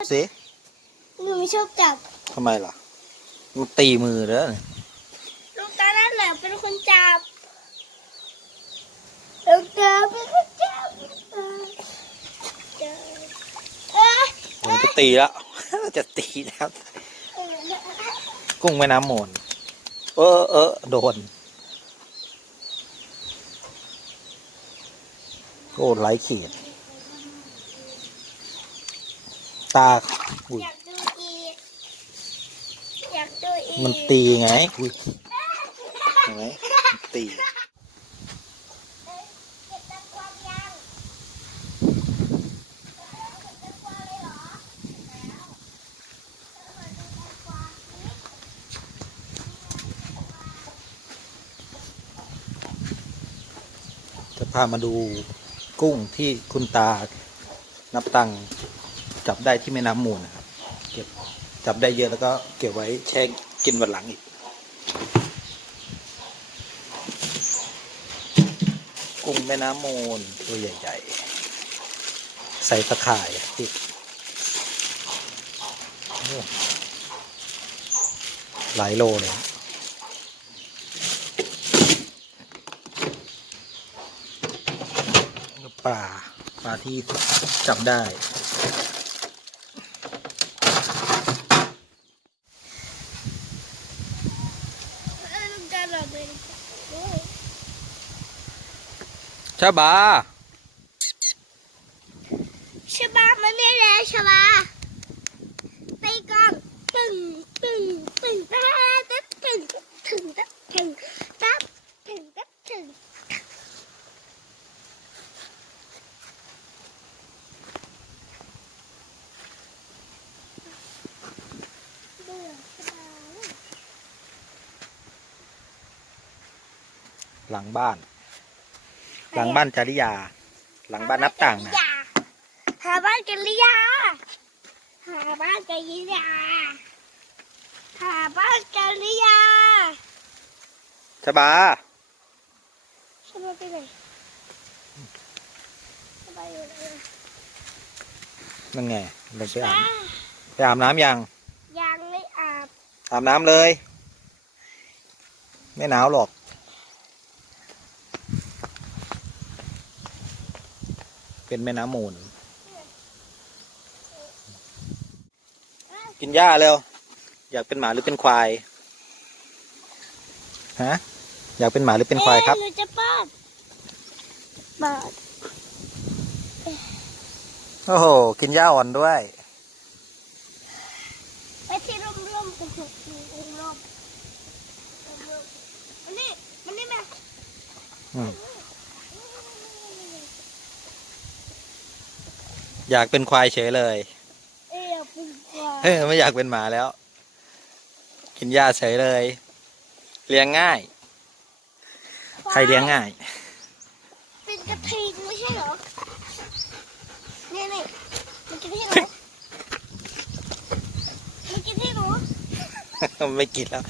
สิหนูไม่ชอบจับทำไมล่ะ มันตีมือเด้อลูกตานั่นแหละเป็นคนจับลูกตาเป็นคนจับเออเออมันจะตีแล้วจะตีแล้ว กุ้งแม่น้ำมูลเออเออโดนโอ้ไร้ขีด ตาอุ้ยอยากดูอีกอยากดูอีกมันตีไงอุ้ยเห็นไหมมันตีเก็บตะกวายังจะพามาดูกุ้งที่คุณตานับตังค์ จับได้ที่แม่น้ำมูลนะครับ เก็บจับได้เยอะแล้วก็เก็บไว้แช่กินวันหลังอีก กุ้งแม่น้ำมูลตัวใหญ่ๆ ใส่ตะข่ายติดหลายโลเลยปลาปลาที่จับได้ เออลูกตาหลับเลยโอ้ย ชาบาชะบามันนี่แหละชะบาไปกองตึงตึงตึงตาตึงตึงตึงตึงตึงตับตึงตับตึง เบื่อชะบา หลังบ้าน หลังบ้านจาริยา หลังบ้านนับต่างนะหาบ้านกันหรือยังหาบ้านกันหรือยังหาบ้านกันหรือยังชาบาชะบาไปไหนชะบาอยู่ไหนนั่นไงลงไปอาบอะไปอาบน้ำยังยังไม่อาบอาบน้ำเลย ไม่หนาวหรอก เป็นแม่น้ำมูล กินหญ้าเร็วอยากเป็นหมาหรือเป็นควาย ฮะ อยากเป็นหมาหรือเป็นควายครับ เอ๊ะหนูจะป้อนป้อน โอ้โห กินหญ้าอ่อนด้วย ไปที่ร่มร่มๆกันเถอะร่มร่มร่มมันนี่มันนี่แม่ อืม อยากเป็นควายเฉยเลย เอ๊ะเป็นควายเฮ้ยไม่อยากเป็นหมาแล้ว กินหญ้าเฉยเลย เลี้ยงง่าย ใครเลี้ยงง่าย เป็นกระทิงไม่ใช่เหรอนี่นี่มันกินที่หนูมันกินที่หนู ไม่กินแล้ว